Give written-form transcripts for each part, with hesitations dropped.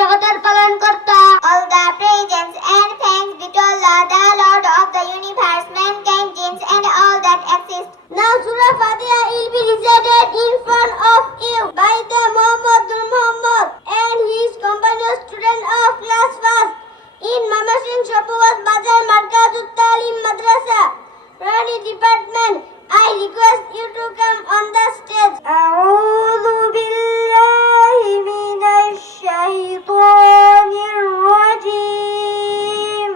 জগতের পালনকর্তা। All the praises and thanks be to Allah, the Lord of the universe, mankind, jinns, and all that exist. Now Surah Fatiha will be recited in front of you by the Muhammad and his companion student of class 1 in Mama Singh Shopawat Bazar Markazut Talim Madrasa, Rani Department. I request you to come on the stage. أعوذ بالله من الشيطان الرجيم.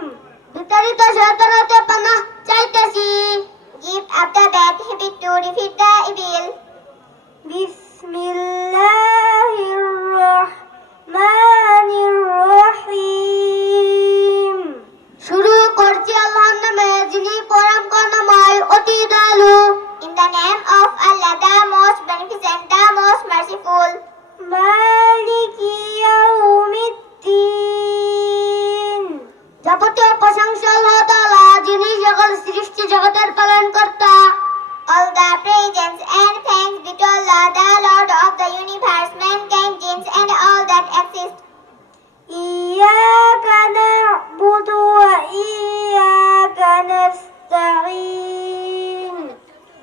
বিতাড়িত শয়তান হতে পানাহ চাইতেছি। Give up the bad habit to defeat the evil. বিসমিল্লাহির রহমানির রহিম। শুরু করছি আল্লাহর নামে, যিনি পরম করুণাময়, অতি দয়ালু। In the name of Allah, the most beneficent, the most merciful. মালিকি ইয়াউমিদ্দিন। যাবতীয় প্রশংসা আল্লাহ তাআলা, যিনি সকল সৃষ্টি জগতের পালনকর্তা। All the praises and thanks be to Allah, the Lord of the universe, mankind, jinns, and all that exist. إياك نعبد وإياك نستعين।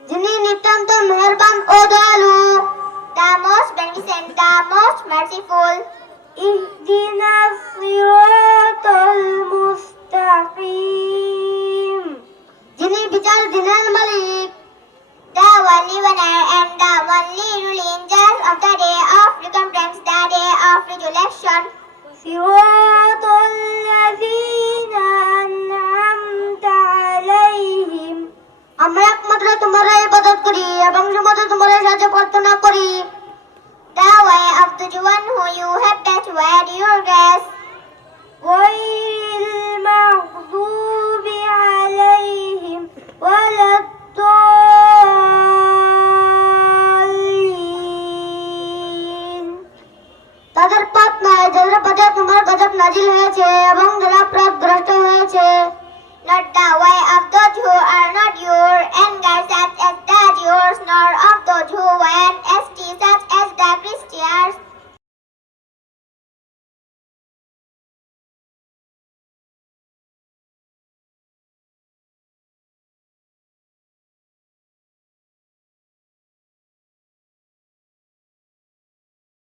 যিনি নিতান্ত মেহেরবান ও দয়ালু, The most beneficent, the most merciful. اهدنا الصراط المستقيم। যিনি বিচার দিনের মালিক, The only winner and the only ruling judge of the day of recompense, the day of resurrection. صراط الذين أنعمت عليهم। আমরা একমাত্র তোমার ইবাদত করি এবং শুধুমাত্র তোমার সাহায্য প্রার্থনা করি। The way of the one who you have best wear your grace. غير المغضوب